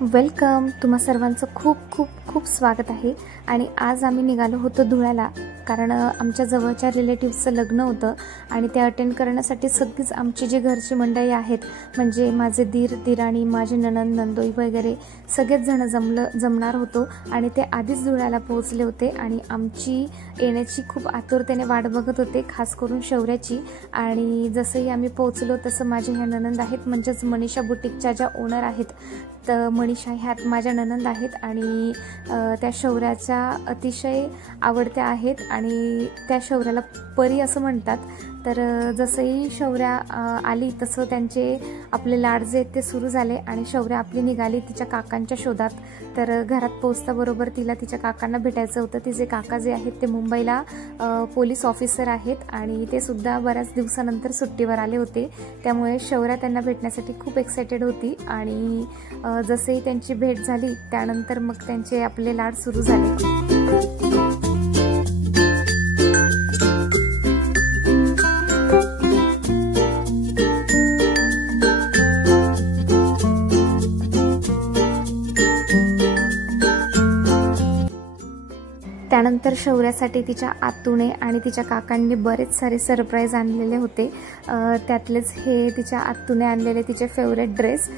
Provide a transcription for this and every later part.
Welcome. तुम्हा सर्वांचं खूप खूप खूप स्वागत आहे. आणि आज आम्ही निघालो होतो धुळ्याला, कारण आमच्या जवळच्या रिलेटिव्हचं लग्न होतं आणि ते अटेंड करण्यासाठी सगळीच आमची जी घरची मंडळी आहेत, म्हणजे माझे दीर दिराणी, माझे नणंद नंदोई वगैरे सगळेच जण जमणार होतो. आणि ते आधीच धुळ्याला पोहोचले होते आणि आमची येण्याची खूप आतुरतेने वाट बघत होते, खास करून शौर्याची. आणि जसंही आम्ही पोहोचलो तसं माझे ह्या नणंद आहेत, म्हणजेच मनीषा बुटीकच्या ज्या ओनर आहेत, तर मनीषा ह्यात माझ्या नणंद आहेत आणि त्या शौर्याच्या अतिशय आवडत्या आहेत आणि त्या शौर्याला परी असं म्हणतात. तर जसंही शौर्या आली तसं त्यांचे आपले लाड जे आहेत ते सुरू झाले आणि शौर्या आपली निघाली तिच्या काकांच्या शोधात. तर घरात पोहोचताबरोबर तिला तिच्या काकांना भेटायचं होतं. तिचे काका जे आहेत ते मुंबईला पोलीस ऑफिसर आहेत आणि ते सुद्धा बऱ्याच दिवसानंतर सुट्टीवर आले होते. त्यामुळे शौर्या त्यांना भेटण्यासाठी खूप एक्सायटेड होती आणि जसंही त्यांची भेट झाली त्यानंतर मग त्यांचे आपले लाड सुरू झाले. त्यानंतर शौर्यासाठी तिच्या आतूने आणि तिच्या काकांनी बरेच सारे सरप्राईज आणलेले होते. त्यातलेच हे तिच्या आतूने आणलेले तिचे फेवरेट ड्रेस.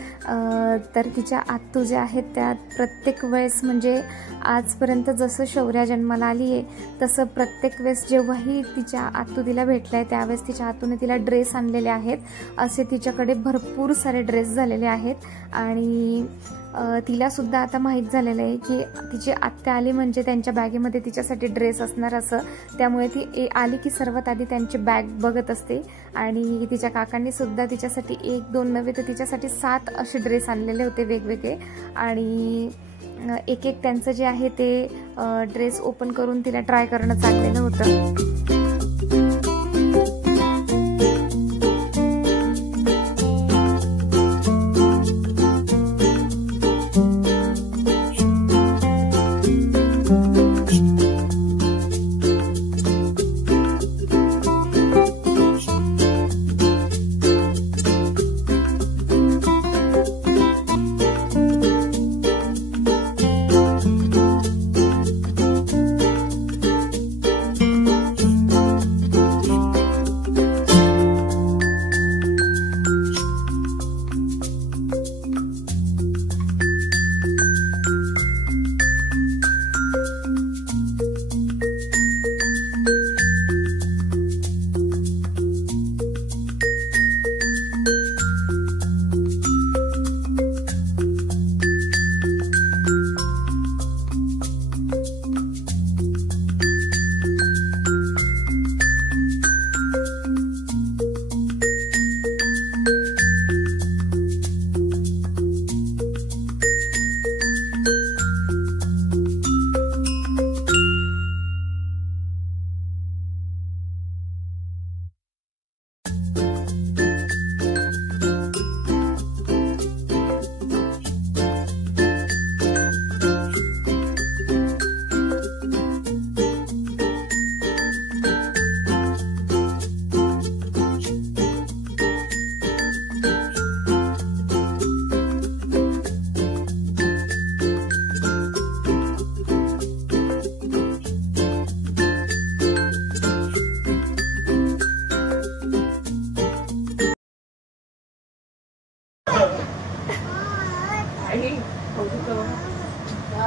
तर तिच्या आतू ज्या आहेत त्या प्रत्येक वेळेस, म्हणजे आजपर्यंत जसं शौर्या जन्माला आली आहे तसं प्रत्येक वेळेस जेव्हाही तिच्या आतू तिला भेटलाय त्यावेळेस तिच्या आतूने तिला ड्रेस आणलेले आहेत. असे तिच्याकडे भरपूर सारे ड्रेस झालेले आहेत आणि तिला सुद्धा आता माहीत झालेलं आहे की तिची आत्या आली म्हणजे त्यांच्या बॅगेमध्ये तिच्यासाठी ड्रेस असणार असं. त्यामुळे ती आली की सर्वात आधी त्यांची बॅग बघत असते. आणि तिच्या काकांनी सुद्धा तिच्यासाठी 1-2 नव्हे तर तिच्यासाठी 7 असे ड्रेस आणलेले होते वेगवेगळे. आणि एक एक त्यांचं जे आहे ते ड्रेस ओपन करून तिला ट्राय करणं चाललेलं होतं.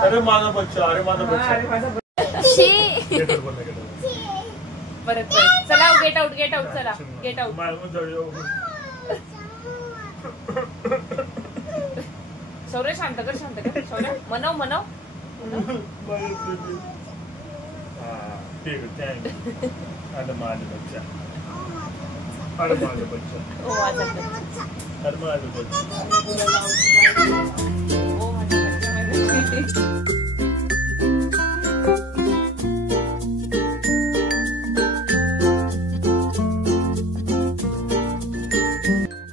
अरे माझा बच्चा, अरे माझा बच्चा. परत चला, गेट आउट चला, गेट आउट. शौर्य शांत कर शौर्य. मनव ठीक आहे. अरे माझा बच्चा, अरे माझा बच्चा, अरे माझा बच्चा.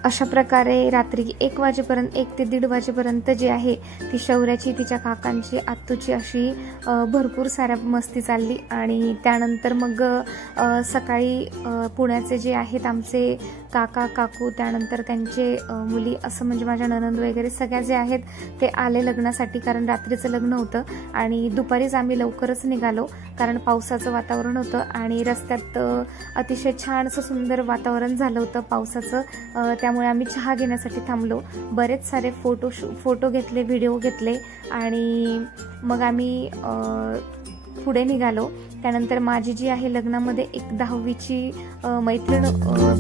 अशा प्रकारे रात्री 1 वाजेपर्यंत 1 ते 1:30 वाजेपर्यंत जी आहे ती शौर्याची तिच्या काकांची आत्तूची अशी भरपूर साऱ्या मस्ती चालली. आणि त्यानंतर मग सकाळी पुण्याचे जे आहेत आमचे काका काकू त्यानंतर त्यांचे मुली असं म्हणजे माझ्या नणंद वगैरे सगळ्या जे आहेत ते आले लग्नासाठी, कारण रात्रीचं लग्न होतं आणि दुपारीच आम्ही लवकरच निघालो कारण पावसाचं वातावरण होतं आणि रस्त्यात अतिशय छान असं सुंदर वातावरण झालं होतं पावसाचं, त्यामुळे आम्ही चहा घेण्यासाठी थांबलो. बरेच सारे फोटो घेतले, व्हिडिओ घेतले आणि मग आम्ही पुढे निघालो. त्यानंतर माझी जी आहे लग्नामध्ये एक 10वीची मैत्रीण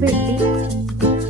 भेटली.